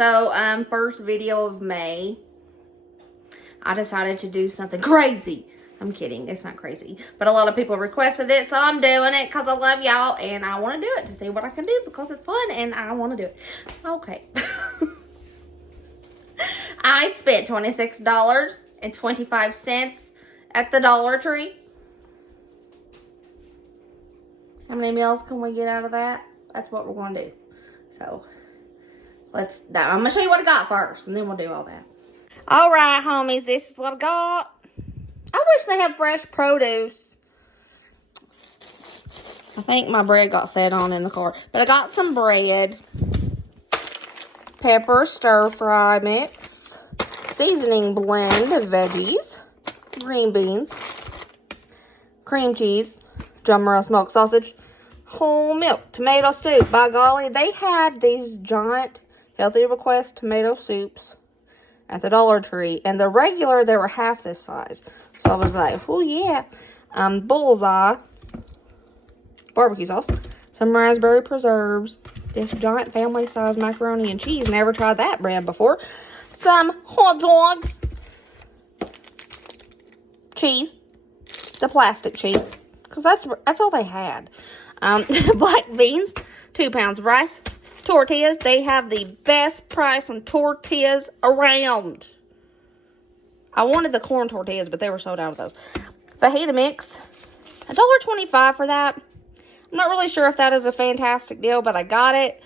So, first video of May, I decided to do something crazy. I'm kidding, it's not crazy. But a lot of people requested it, so I'm doing it because I love y'all and I want to do it to see what I can do because it's fun and I want to do it. Okay. I spent $26.25 at the Dollar Tree. How many meals can we get out of that? That's what we're going to do. So, I'm going to show you what I got first, and then we'll do all that. All right, homies, this is what I got. I wish they had fresh produce. I think my bread got set on in the car. But I got some bread, pepper stir fry mix, seasoning blend of veggies, green beans, cream cheese, drum roast smoked sausage, whole milk, tomato soup. By golly, they had these giant healthy request tomato soups at the Dollar Tree. And the regular, they were half this size. So I was like, oh yeah. Bullseye barbecue sauce, some raspberry preserves, this giant family size macaroni and cheese. Never tried that brand before. Some hot dogs, cheese, the plastic cheese, because that's all they had. Black beans, 2 pounds of rice, tortillas. They have the best price on tortillas around. I wanted the corn tortillas, but they were sold out of those. Fajita mix, $1.25 for that. I'm not really sure if that is a fantastic deal, but I got it.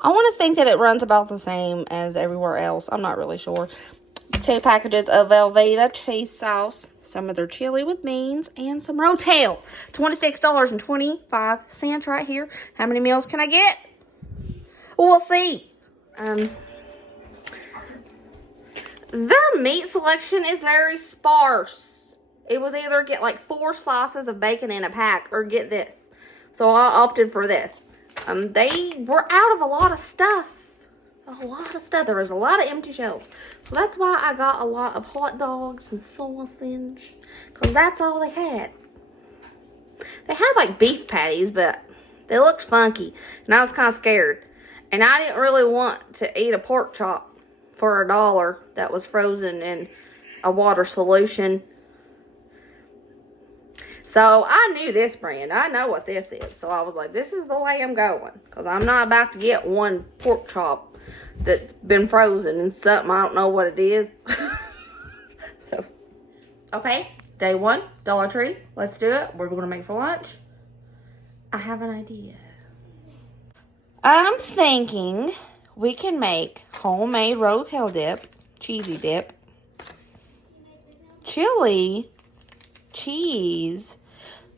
I want to think that it runs about the same as everywhere else. I'm not really sure. 2 packages of Velveeta cheese sauce, some of their chili with beans, and some Rotel. $26.25 right here. How many meals can I get? We'll see. Their meat selection is very sparse. It was either get like 4 slices of bacon in a pack or get this. So I opted for this. They were out of a lot of stuff. There was a lot of empty shelves. So that's why I got a lot of hot dogs and sausage. Because that's all they had. They had like beef patties, but they looked funky. And I was kind of scared. And I didn't really want to eat a pork chop for $1 that was frozen in a water solution. So I knew this brand. I know what this is. So I was like, this is the way I'm going. Because I'm not about to get one pork chop that's been frozen in something I don't know what it is. So, okay. Day 1, Dollar Tree. Let's do it. What are we going to make for lunch? I have an idea. I'm thinking we can make homemade Rotel dip, cheesy dip, chili, cheese,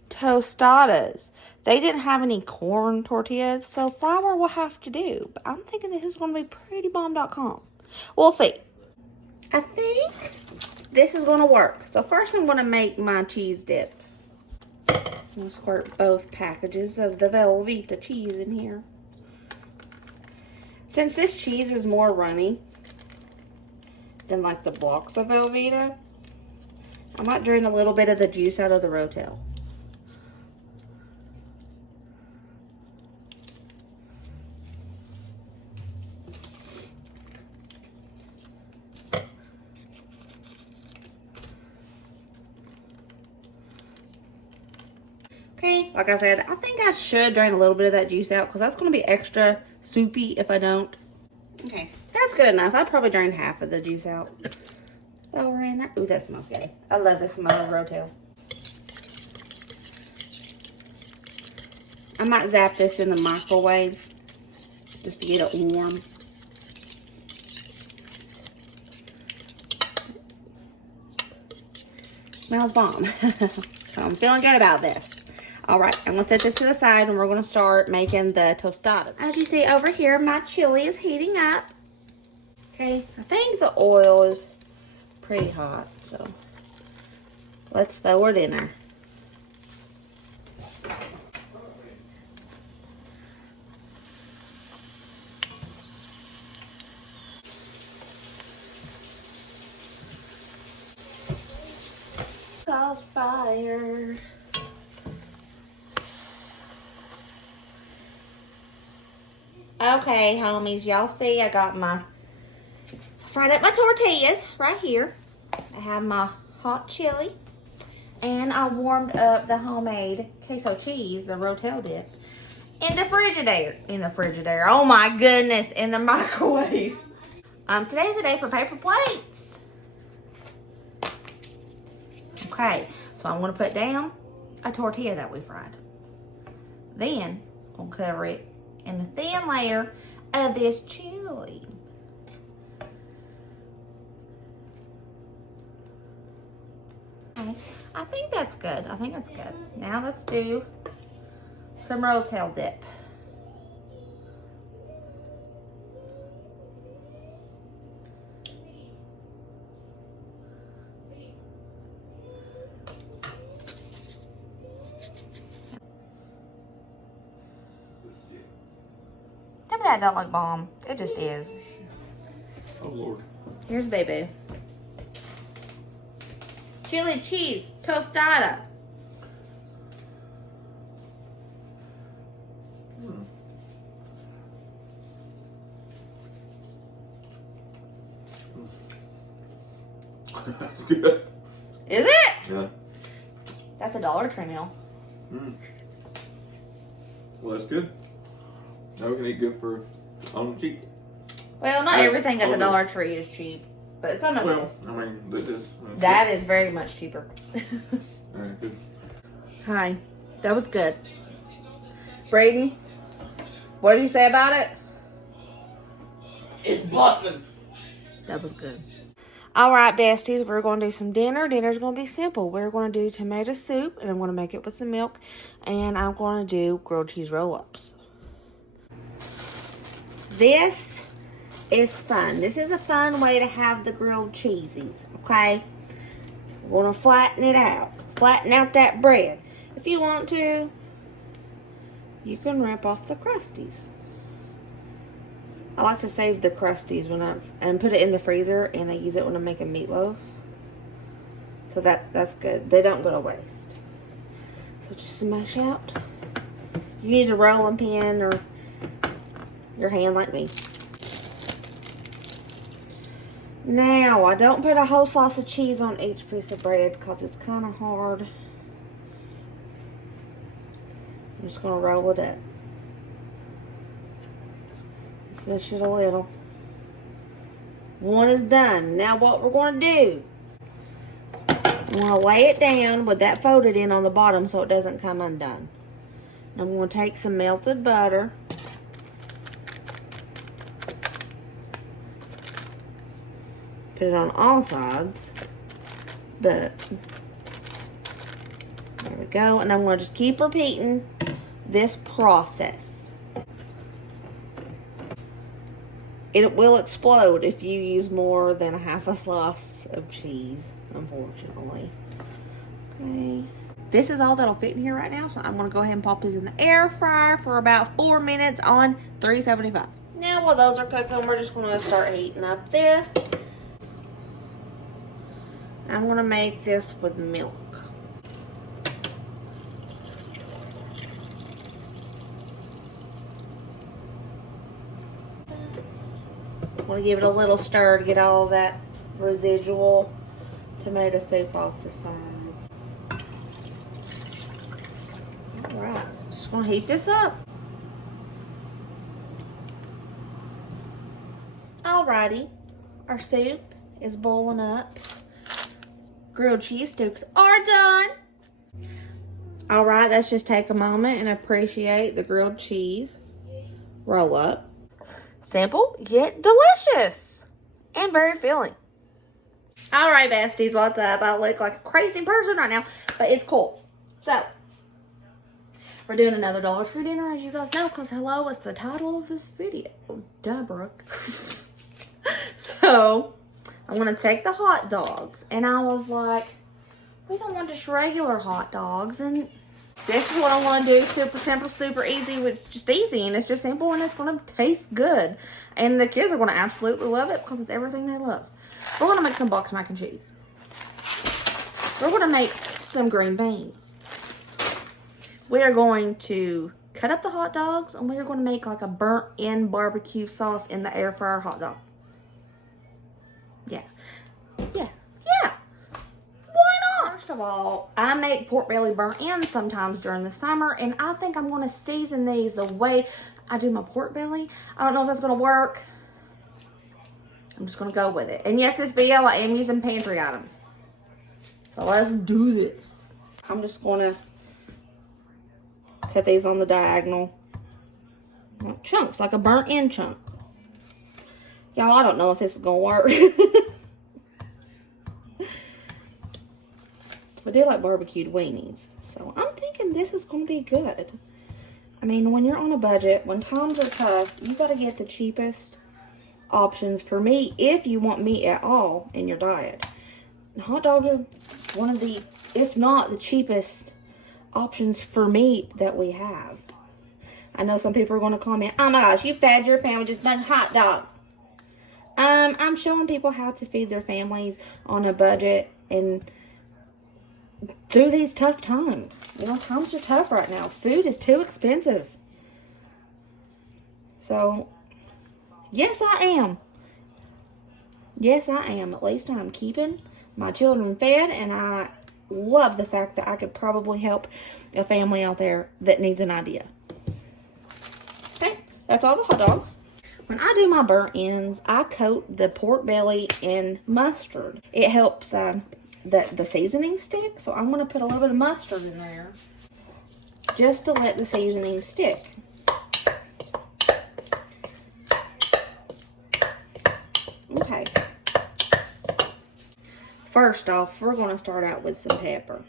tostadas. They didn't have any corn tortillas, so flour will have to do. But I'm thinking this is going to be pretty bomb.com. We'll see. I think this is going to work. So first I'm going to make my cheese dip. I'm going to squirt both packages of the Velveeta cheese in here. Since this cheese is more runny than like the blocks of Velveeta, I might drain a little bit of the juice out of the Rotel. Okay, like I said, I think I should drain a little bit of that juice out because that's going to be extra soupy if I don't. Okay, that's good enough. I probably drained half of the juice out. Oh, right there. Ooh, that smells good. I love the smell of Rotel. I might zap this in the microwave just to get it warm. Smells bomb. So I'm feeling good about this. All right, I'm going to set this to the side and we're going to start making the tostadas. As you see over here, my chili is heating up. Okay, I think the oil is pretty hot, so let's throw it in there. Cause fire. Okay, homies, y'all see I got fried up my tortillas right here. I have my hot chili. And I warmed up the homemade queso cheese, the Rotel dip, in the Frigidaire. Oh my goodness, in the microwave. Today's the day for paper plates. Okay, so I'm gonna put down a tortilla that we fried. Then I'm gonna cover it in the thin layer of this chili. Okay, I think that's good. Now let's do some Rotel dip. Tell me that don't look bomb. It just is. Oh, Lord. Here's baby. Chili cheese tostada. That's good. Is it? Yeah. That's a Dollar Tree meal. Well, that's good. Now we can eat good for on the cheap. Well, not everything at the Dollar Tree is cheap, but some of it. Well, I mean, That is very much cheaper. Alright, good. Hi, that was good. Braden, what did you say about it? It's busting. That was good. All right, besties, we're going to do some dinner. Dinner's going to be simple. We're going to do tomato soup, and I'm going to make it with some milk, and I'm going to do grilled cheese roll-ups. This is fun. This is a fun way to have the grilled cheesies, okay? We're going to flatten it out. Flatten out that bread. If you want to, you can rip off the crusties. I like to save the crusties and put it in the freezer, and I use it when I'm making meatloaf. So that's good. They don't go to waste. So just smash out. You can use a rolling pin or your hand like me. Now, I don't put a whole slice of cheese on each piece of bread because it's kind of hard. I'm just going to roll it up. Smush it a little. One is done. Now what we're going to do, I'm going to lay it down with that folded in on the bottom so it doesn't come undone. And I'm going to take some melted butter. Put it on all sides. But there we go. And I'm going to just keep repeating this process. It will explode if you use more than a half a slice of cheese, unfortunately. Okay. This is all that'll fit in here right now, so I'm going to go ahead and pop these in the air fryer for about 4 minutes on 375. Now, while those are cooking, we're just going to start heating up this. I'm going to make this with milk. I'm going to give it a little stir to get all that residual tomato soup off the sides. Alright, just going to heat this up. Alrighty, our soup is boiling up. Grilled cheese sticks are done. Alright, let's just take a moment and appreciate the grilled cheese roll up. Simple yet delicious and very filling. All right, besties, what's up? I look like a crazy person right now, but it's cool. So, we're doing another Dollar Tree dinner, as you guys know, because hello, it's the title of this video. Duh, Brooke. So, I'm going to take the hot dogs, and I was like, we don't want just regular hot dogs, and this is what I want to do. Super simple, super easy. It's just easy and it's just simple and it's going to taste good. And the kids are going to absolutely love it because it's everything they love. We're going to make some box mac and cheese. We're going to make some green beans. We are going to cut up the hot dogs, and we're going to make like a burnt-in barbecue sauce in the air fryer hot dog. Yeah. Yeah. Yeah. Why not? First of all, I make pork belly burnt in sometimes during the summer, and I think I'm going to season these the way I do my pork belly. I don't know if that's going to work. I'm just going to go with it. And yes, this video I am using pantry items. So let's do this. I'm just going to cut these on the diagonal. Like chunks, like a burnt in chunk. Y'all, I don't know if this is going to work. I do like barbecued weenies. So I'm thinking this is going to be good. I mean, when you're on a budget, when times are tough, you got to get the cheapest options for meat if you want meat at all in your diet. Hot dogs are one of the, if not the cheapest options for meat that we have. I know some people are going to comment, oh my gosh, you fed your family just bunch of hot dogs. I'm showing people how to feed their families on a budget and through these tough times. You know, times are tough right now. Food is too expensive. So, yes, I am. Yes, I am. At least I'm keeping my children fed, and I love the fact that I could probably help a family out there that needs an idea. Okay, that's all the hot dogs. When I do my burnt ends, I coat the pork belly in mustard. It helps the seasoning stick, so I'm going to put a little bit of mustard in there just to let the seasoning stick. Okay. First off, we're going to start out with some pepper.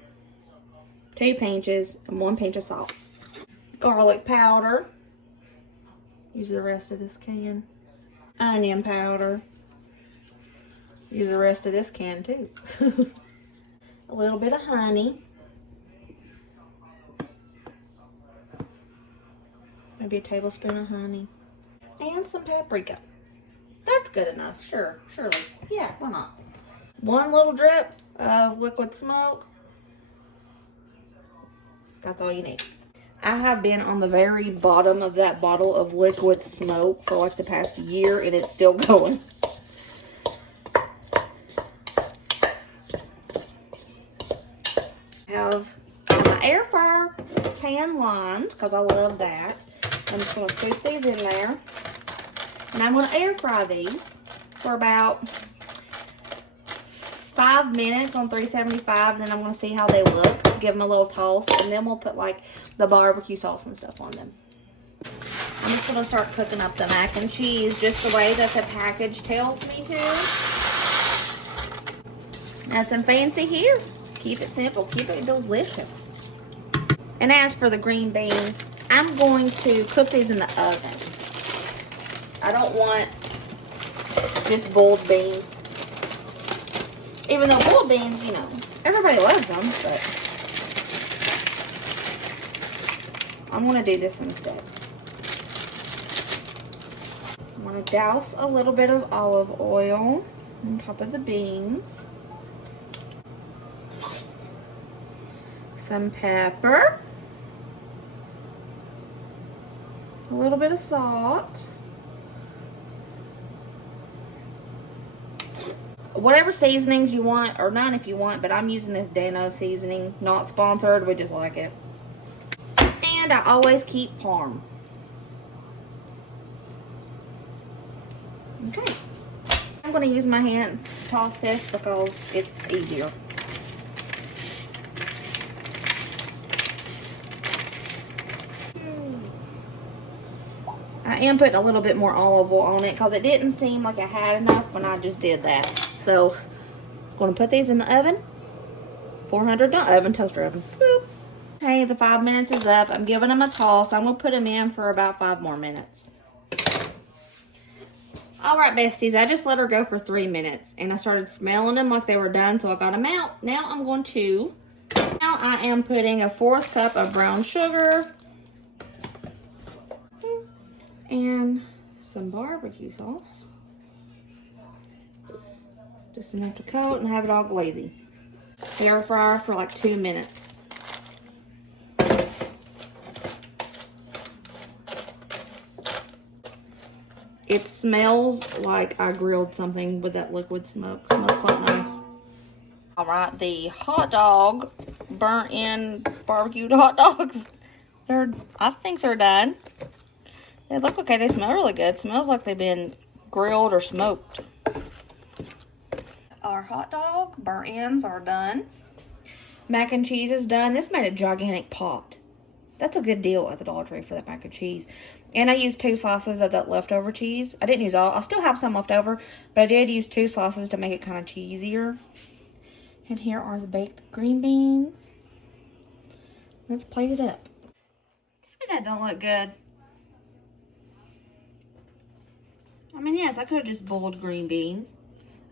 2 pinches and 1 pinch of salt. Garlic powder. Use the rest of this can. Onion powder. Use the rest of this can too. A little bit of honey. Maybe a tablespoon of honey. And some paprika. That's good enough. Sure, surely. Yeah, why not? 1 little drip of liquid smoke. That's all you need. I have been on the very bottom of that bottle of liquid smoke for like the past year, and it's still going. I have my air fryer pan lined because I love that. I'm just going to scoop these in there. And I'm going to air fry these for about 5 minutes on 375. Then I'm going to see how they look. Give them a little toss. And then we'll put like the barbecue sauce and stuff on them. I'm just going to start cooking up the mac and cheese just the way that the package tells me to. Nothing fancy here. Keep it simple. Keep it delicious. And as for the green beans, I'm going to cook these in the oven. I don't want just boiled beans. Even though boiled beans, you know, everybody loves them, but I'm going to do this instead. I'm going to douse a little bit of olive oil on top of the beans. Some pepper. A little bit of salt. Whatever seasonings you want, or none if you want, but I'm using this Dano seasoning. Not sponsored, we just like it. And I always keep Parm. Okay. I'm going to use my hands to toss this because it's easier. I am putting a little bit more olive oil on it because it didn't seem like I had enough when I just did that. So, I'm going to put these in the oven. 400, not oven, toaster oven. Boop. Okay, the 5 minutes is up. I'm giving them a toss. I'm going to put them in for about 5 more minutes. Alright, besties, I just let her go for 3 minutes. And I started smelling them like they were done, so I got them out. Now I am putting 1/4 cup of brown sugar. And some barbecue sauce. Just enough to coat and have it all glazy. Air fryer for like 2 minutes. It smells like I grilled something with that liquid smoke. It smells quite nice. All right, the hot dog, burnt in barbecued hot dogs. I think they're done. They look okay. They smell really good. It smells like they've been grilled or smoked. Our hot dog burnt ends are done. Mac and cheese is done. This made a gigantic pot. That's a good deal at the Dollar Tree for that mac and cheese. And I used 2 slices of that leftover cheese. I didn't use all. I still have some left over, but I did use 2 slices to make it kind of cheesier. And here are the baked green beans. Let's plate it up. Tell me that don't look good. I mean, yes, I could have just boiled green beans.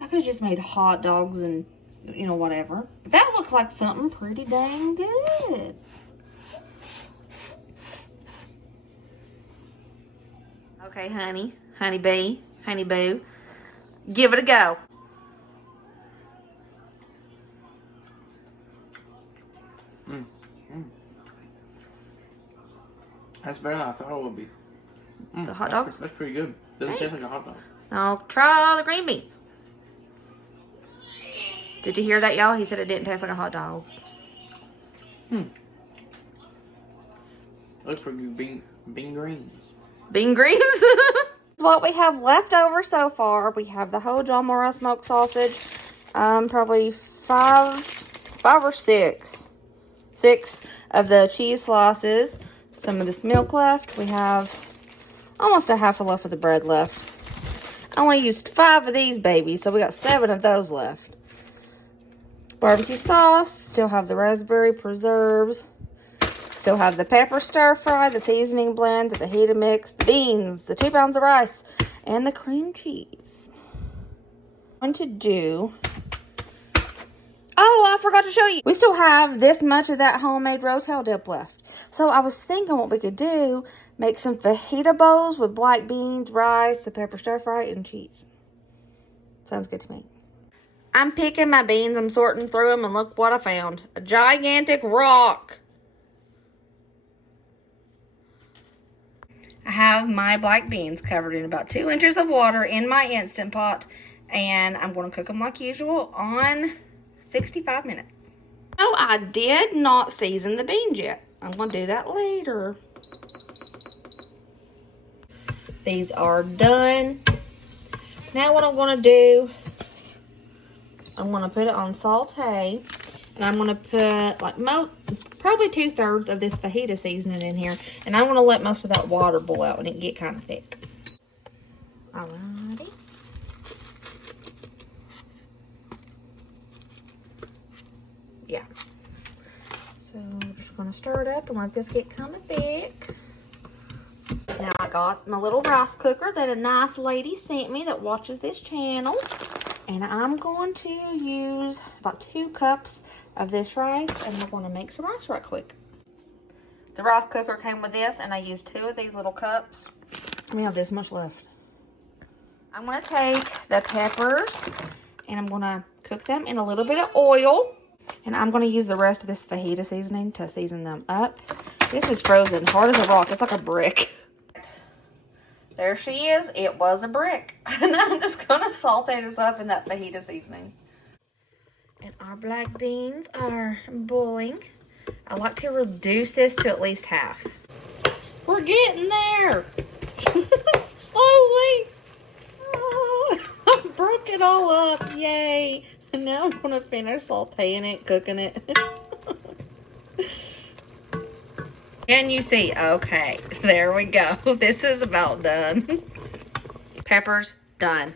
I could have just made hot dogs and, you know, whatever. But that looks like something pretty dang good. Okay, honey bee, honey boo, give it a go. That's better than I thought it would be. The hot dog? That's pretty good. Doesn't taste like a hot dog. Now try the green beans. Did you hear that, y'all? He said it didn't taste like a hot dog. Looks pretty good. Bean greens. Bean greens? What we have left over so far, we have the whole John Morrow smoked sausage. Probably five or six of the cheese slices. Some of this milk left. We have almost a half a loaf of the bread left. I only used 5 of these babies, so we got 7 of those left. Barbecue sauce. Still have the raspberry preserves. Still have the pepper stir fry, the seasoning blend, the fajita mix, the beans, the 2 pounds of rice, and the cream cheese. I'm going to do... Oh, I forgot to show you. We still have this much of that homemade rotel dip left. So I was thinking what we could do, make some fajita bowls with black beans, rice, the pepper stir fry, and cheese. Sounds good to me. I'm picking my beans, I'm sorting through them, and look what I found. A gigantic rock. I have my black beans covered in about 2 inches of water in my Instant Pot, and I'm going to cook them like usual on 65 minutes. No, I did not season the beans yet. I'm going to do that later. These are done. Now what I'm going to do, I'm going to put it on saute, and I'm going to put like probably 2/3 of this fajita seasoning in here, and I'm going to let most of that water boil out and it get kind of thick. Alrighty. Yeah. So I'm just going to stir it up and let this get kind of thick. Now I got my little rice cooker that a nice lady sent me that watches this channel. And I'm going to use about 2 cups of this rice, and we're going to make some rice right quick. The rice cooker came with this, and I used 2 of these little cups. We have this much left. I'm going to take the peppers, and I'm going to cook them in a little bit of oil. And I'm going to use the rest of this fajita seasoning to season them up. This is frozen, hard as a rock. It's like a brick. There she is. It was a brick. And I'm just going to saute this up in that fajita seasoning. And our black beans are boiling. I like to reduce this to at least half. We're getting there. Slowly. Oh, I broke it all up. Yay. And now I'm going to finish sauteing it, cooking it. Can you see? Okay, there we go. This is about done. Peppers, done.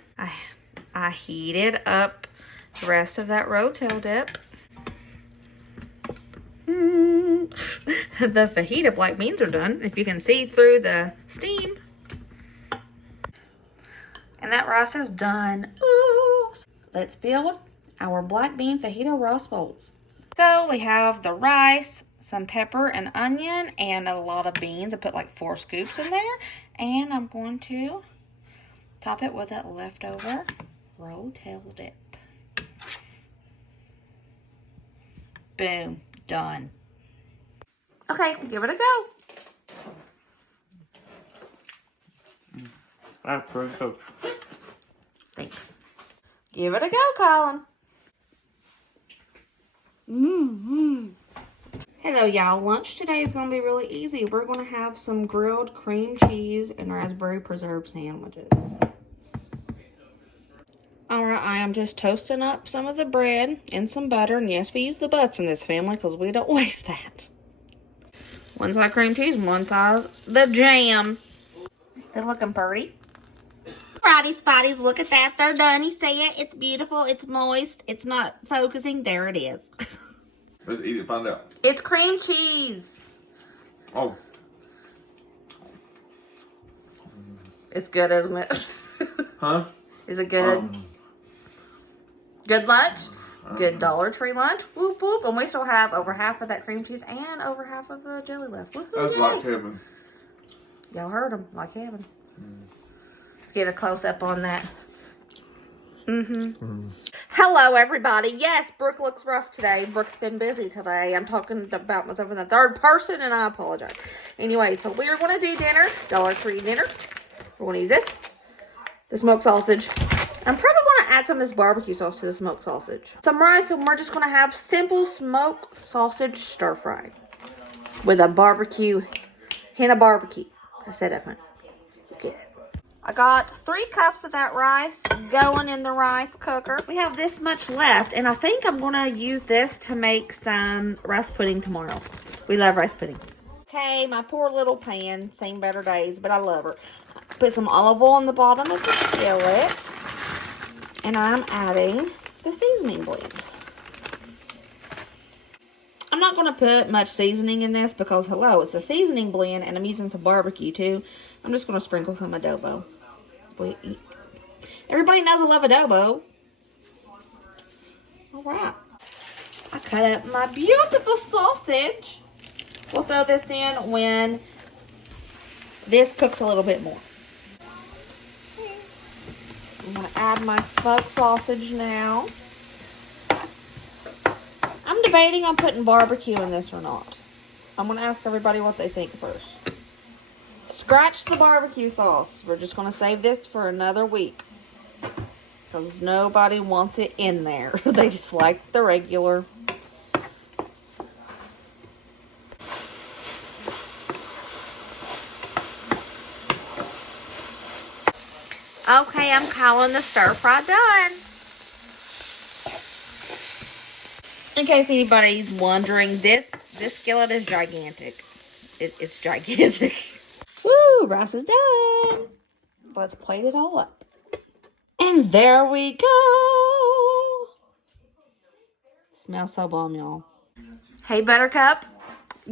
I heated up the rest of that rotel dip. The fajita black beans are done, if you can see through the steam. And that rice is done. Ooh. Let's build our black bean fajita rice bowls. So we have the rice, some pepper and onion, and a lot of beans. I put like 4 scoops in there. And I'm going to top it with that leftover rotel dip. Boom. Done. Okay, give it a go. That's pretty cool. Thanks. Give it a go, Colin. Mm-hmm. Hello, y'all. Lunch today is going to be really easy. We're going to have some grilled cream cheese and raspberry preserve sandwiches. Alright, I am just toasting up some of the bread and some butter. And yes, we use the butts in this family because we don't waste that. One side cream cheese, one side the jam. They're looking pretty. Alrighty, Spotties, look at that. They're done. You see it? It's beautiful. It's moist. It's not focusing. There it is. Let's eat it and find out. It's cream cheese. Oh. It's good, isn't it? Huh? Is it good? Good lunch? Good Dollar Tree lunch? Whoop, whoop. And we still have over half of that cream cheese and over half of the jelly left. Woohoo, That's yay. like heaven. Y'all heard them. Like heaven. Let's get a close-up on that. Hello, everybody. Yes, Brooke looks rough today. Brooke's been busy today. I'm talking about myself in the third person, and I apologize. Anyway, so we are going to do dinner. Dollar Tree dinner. We're going to use this. The smoked sausage. I'm probably going to add some of this barbecue sauce to the smoked sausage. Some rice, and we're just going to have simple smoked sausage stir fry with a barbecue, hint of barbecue. I said that funny. Good. I got 3 cups of that rice going in the rice cooker. We have this much left, and I think I'm going to use this to make some rice pudding tomorrow. We love rice pudding. Okay, my poor little pan. Seen better days, but I love her. Put some olive oil on the bottom of the skillet. And I'm adding the seasoning blend. I'm not going to put much seasoning in this because, hello, it's a seasoning blend and I'm using some barbecue too. I'm just going to sprinkle some adobo. Everybody knows I love adobo. Alright. I cut up my beautiful sausage. We'll throw this in when this cooks a little bit more. I'm going to add my smoked sausage now. I'm debating on putting barbecue in this or not. I'm going to ask everybody what they think first. Scratch the barbecue sauce. We're just going to save this for another week. Because nobody wants it in there. They just like the regular. Okay, I'm calling the stir fry done. In case anybody's wondering, this skillet is gigantic. It's gigantic. Woo, rice is done. Let's plate it all up. And there we go. Smells so bomb, y'all. Hey, Buttercup,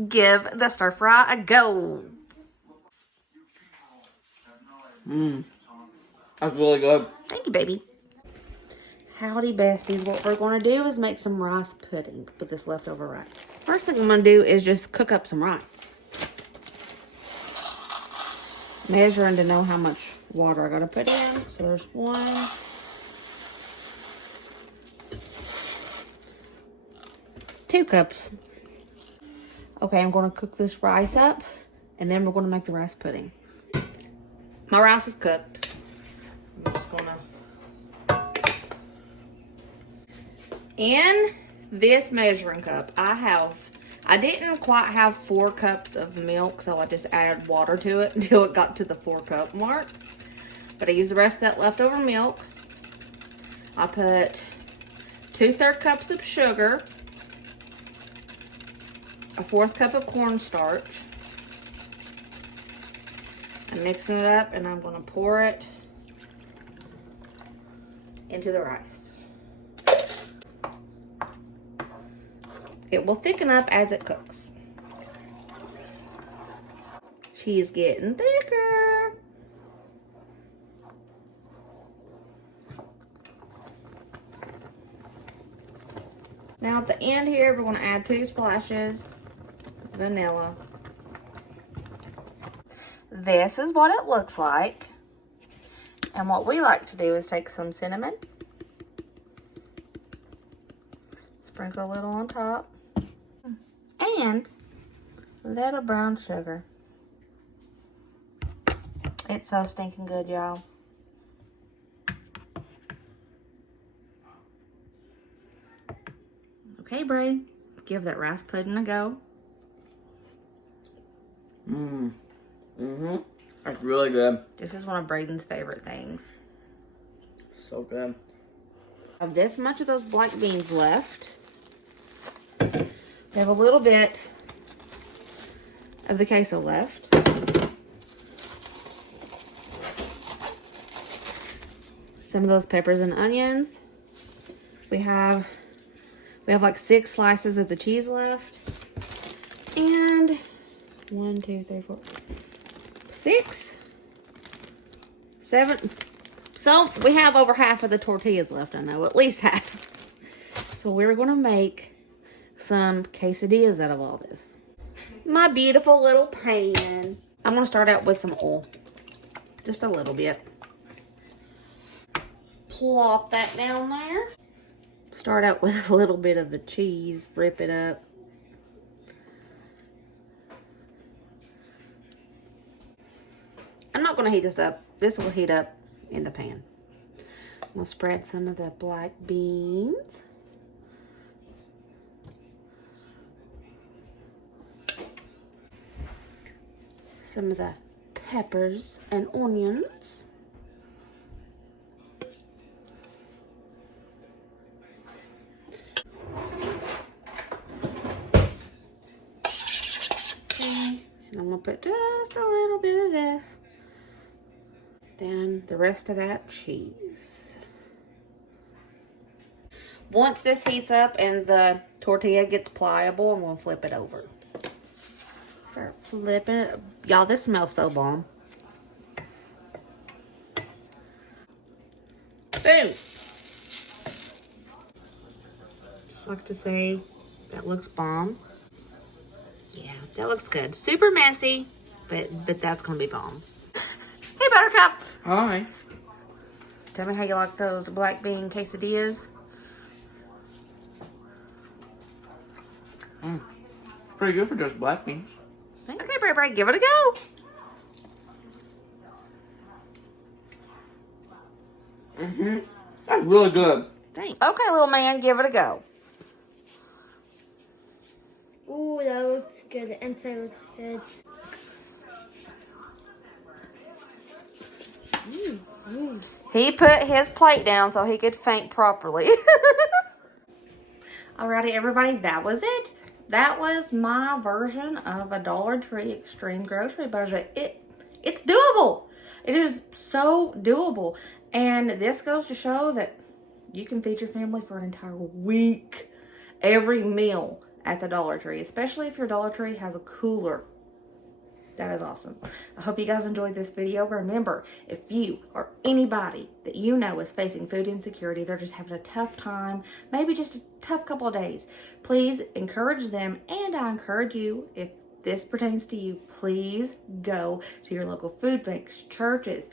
give the stir fry a go. That's really good. Thank you, baby. Howdy, besties. What we're going to do is make some rice pudding with this leftover rice. First thing I'm going to do is just cook up some rice. Measuring to know how much water I got to put in. So there's 1. 2 cups. Okay, I'm going to cook this rice up, and then we're going to make the rice pudding. My rice is cooked. I'm just going to... In this measuring cup, I didn't quite have 4 cups of milk, so I just added water to it until it got to the 4-cup mark. But I used the rest of that leftover milk. I put 2/3 cups of sugar, a 1/4 cup of cornstarch. I'm mixing it up, and I'm going to pour it into the rice. It will thicken up as it cooks. She's getting thicker. Now at the end here, we're going to add 2 splashes of vanilla. This is what it looks like. And what we like to do is take some cinnamon, sprinkle a little on top, and a little brown sugar. It's so stinking good, y'all. Okay, Bray, give that rice pudding a go. That's really good. This is one of Braden's favorite things. So good. I have this much of those black beans left. We have a little bit of the queso left. Some of those peppers and onions. We have like 6 slices of the cheese left. And 1, 2, 3, 4, 6, 7. So we have over half of the tortillas left, I know, at least half. So we're gonna make some quesadillas out of all this. My beautiful little pan. I'm gonna start out with some oil. Just a little bit. Plop that down there. Start out with a little bit of the cheese. Rip it up. I'm not gonna heat this up. This will heat up in the pan. We'll spread some of the black beans. Some of the peppers and onions. Okay, and I'm gonna put just a little bit of this. Then the rest of that cheese. Once this heats up and the tortilla gets pliable, I'm gonna flip it over. Start flipping it. Y'all, this smells so bomb. Boom. Just like to say, that looks bomb. Yeah, that looks good. Super messy, but that's gonna be bomb. Hey, Buttercup. Hi. Tell me how you like those black bean quesadillas. Pretty good for just black beans. Okay, Bray, give it a go. That's really good. Thanks. Okay, little man, give it a go. Ooh, that looks good. The inside looks good. He put his plate down so he could faint properly. Alrighty, everybody, that was it. That was my version of a Dollar Tree extreme grocery budget. It's doable. It is so doable. And this goes to show that you can feed your family for an entire week. Every meal at the Dollar Tree, especially if your Dollar Tree has a cooler. That is awesome. I hope you guys enjoyed this video. Remember, if you or anybody that you know is facing food insecurity, they're just having a tough time, maybe just a tough couple of days, please encourage them. And I encourage you, if this pertains to you, please go to your local food banks, churches,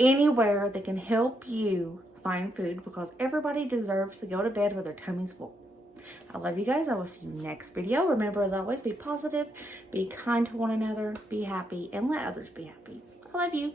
anywhere that can help you find food, because everybody deserves to go to bed with their tummies full. I love you guys. I will see you next video. Remember, as always, be positive, be kind to one another, be happy, and let others be happy. I love you.